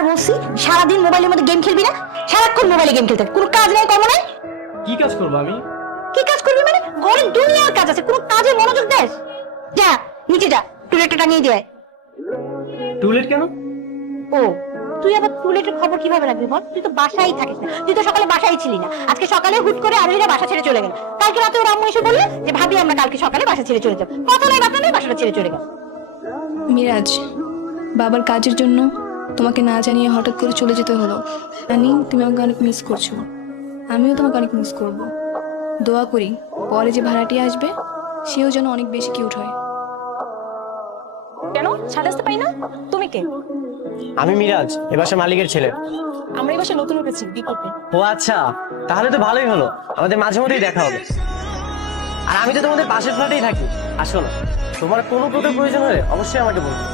কতবার বলছি সারাদিন মোবাইলের মধ্যে গেম খেলবি না, সারাক্ষণ মোবাইলে গেম খেলতে কোনো কাজ নাই কর্ম নাই। কি কাজ করবো আমি? কি কাজ করবি মানে? ঘরে দুনিয়ার কাজ আছে, কোনো কাজে মনোযোগ দেস? যা নিচে যা, টুলেটটা টাঙিয়ে দিয়ে আয়। টুলেট কেন? ও, তুই আবার টুলেটের খবর কিভাবে রাখবি বল? তুই তো বাসায় থাকিস না, তুই তো সকালে বাসায় ছিলি না। আজকে সকালে হুট করে আরোহীরা বাসা ছেড়ে চলে গেল। কালকে রাতে ওর আম্মু এসে বললে যে ভাবি আমরা কালকে সকালে বাসা ছেড়ে চলে যাবো। কথা নাই বার্তা নেই, বাসাটা ছেড়ে চলে গেল। মিরাজ, বাবার কাজের জন্য তোমাকে না জানিয়ে হঠাৎ করে চলে যেতে হলো। জানি তুমি আমাকে অনেক মিস করছো, আমিও তোমাকে অনেক মিস করব। দোয়া করি পরে যে ভাড়াটি আসবে সেও যেন অনেক বেশি কিউট হয়। কেন ছাদ আসতে পারি না? তুমি কে? আমি মিরাজ, এ বাসার মালিকের ছেলে। আমরা এই বাসায় নতুন উঠেছি বিকল্পে। ও আচ্ছা, তাহলে তো ভালোই হলো, আমাদের মাঝে মধ্যেই দেখা হবে। আর আমি তো তোমাদের পাশের ফ্ল্যাটেই থাকি। আসো না, তোমার কোনো প্রকার প্রয়োজন হলে অবশ্যই আমাকে বলবে।